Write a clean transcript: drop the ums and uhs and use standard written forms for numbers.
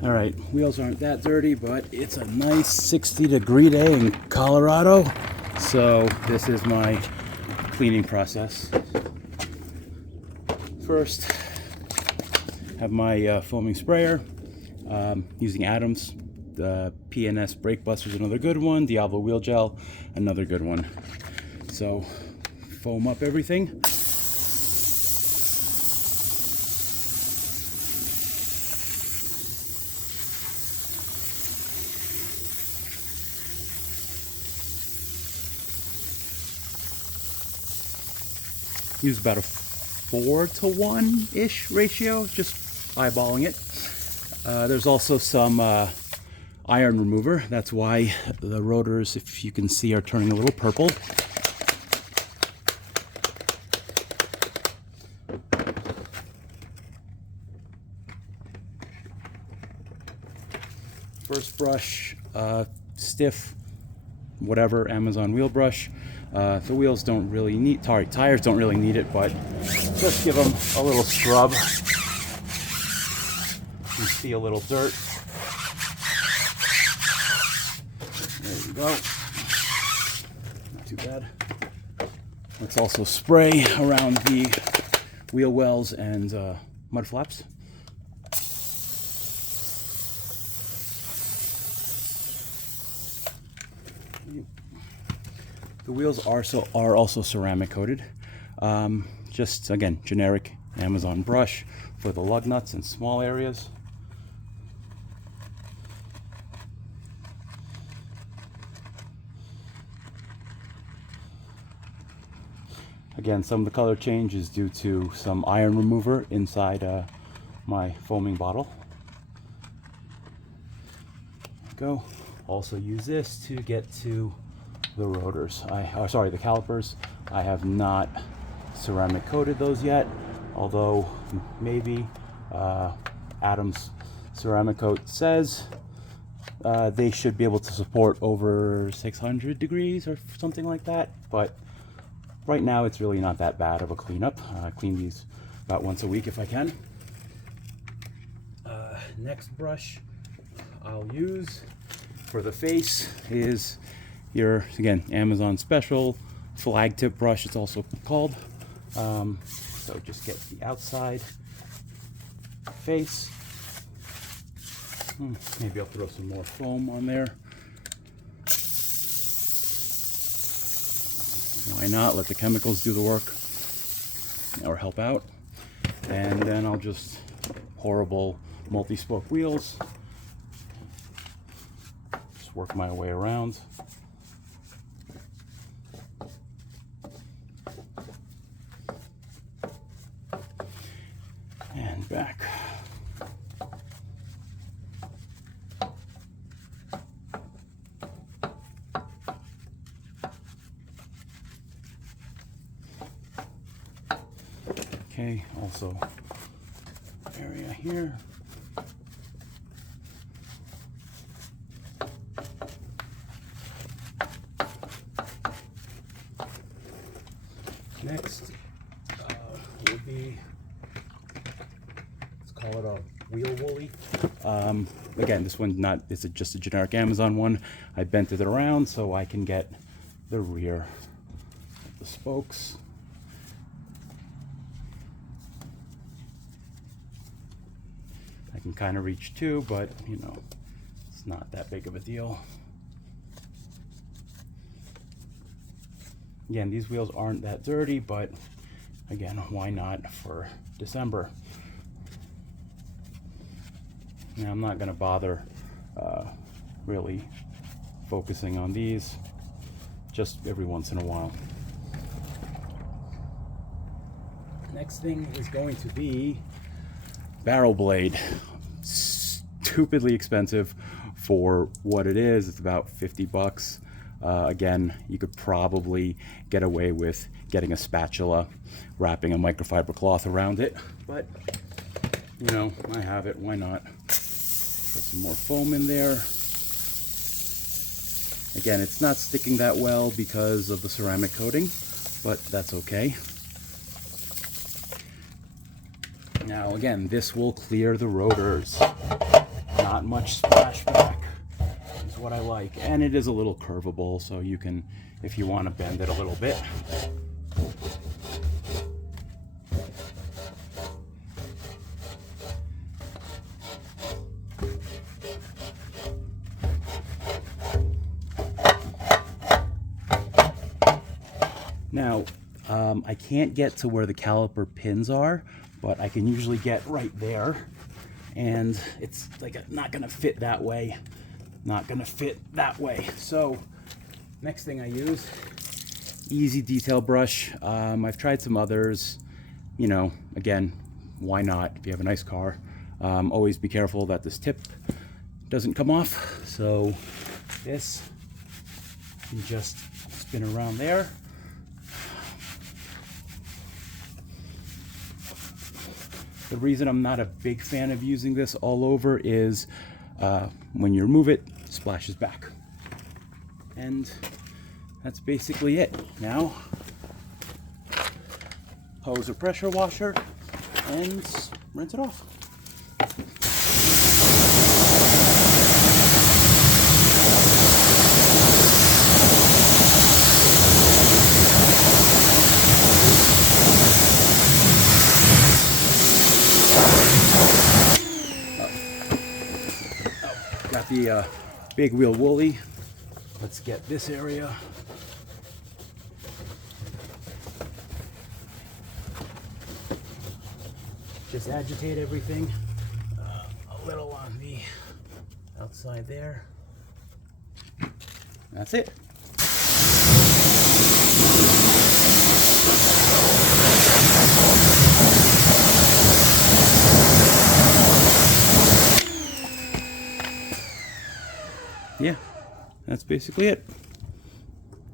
All right, wheels aren't that dirty, but it's a nice 60-degree day in Colorado. So this is my cleaning process. First, have my foaming sprayer using Adams. The P&S Brake Buster is another good one. Diablo wheel gel, another good one. So foam up everything. Use about a 4-to-1-ish ratio, just eyeballing it. There's also some iron remover. That's why the rotors, if you can see, are turning a little purple. First brush, stiff, whatever, Amazon wheel brush. The wheels don't really need, tires don't really need it, but just give them a little scrub. You see a little dirt. There we go. Not too bad. Let's also spray around the wheel wells and mud flaps. The wheels are also ceramic coated. Just again, generic Amazon brush for the lug nuts and small areas. Again, some of the color change is due to some iron remover inside my foaming bottle. Go. Also use this to get to the rotors. The calipers. I have not ceramic coated those yet, although maybe Adams ceramic coat says they should be able to support over 600 degrees or something like that, but right now it's really not that bad of a cleanup. I clean these about once a week if I can. Next brush I'll use for the face is your, again, Amazon special flag tip brush, it's also called. So just get the outside face. Maybe I'll throw some more foam on there. Why not? Let the chemicals do the work or help out. And then I'll just horrible multi-spoke wheels. Just work my way around. And back. Okay, also area here. Next will be, let's call it a wheel woolly. Again, this one's not, it's just a generic Amazon one. I bent it around so I can get the rear of the spokes. I can kind of reach too, but you know, it's not that big of a deal. Again, these wheels aren't that dirty, but again, why not for December? Now, I'm not going to bother really focusing on these, just every once in a while. Next thing is going to be Barrel Blade. Stupidly expensive for what it is. It's about 50 bucks. Again, you could probably get away with getting a spatula, wrapping a microfiber cloth around it, but you know, I have it, why not? Put some more foam in there. Again, it's not sticking that well because of the ceramic coating, but that's okay. Now again, this will clear the rotors. not much splashback is what I like. And it is a little curvable, so you can, if you want to bend it a little bit. Now, I can't get to where the caliper pins are, but I can usually get right there, and it's like not gonna fit that way, not gonna fit that way. So next thing I use, easy detail brush. I've tried some others, you know, again, why not if you have a nice car. Always be careful that this tip doesn't come off. So this, you just spin around there. The reason I'm not a big fan of using this all over is when you remove it, it splashes back. And that's basically it. Now, hose or pressure washer and rinse it off. Got the big wheel woolly. Let's get this area. Just agitate everything a little on the outside there. That's it. Yeah, that's basically it.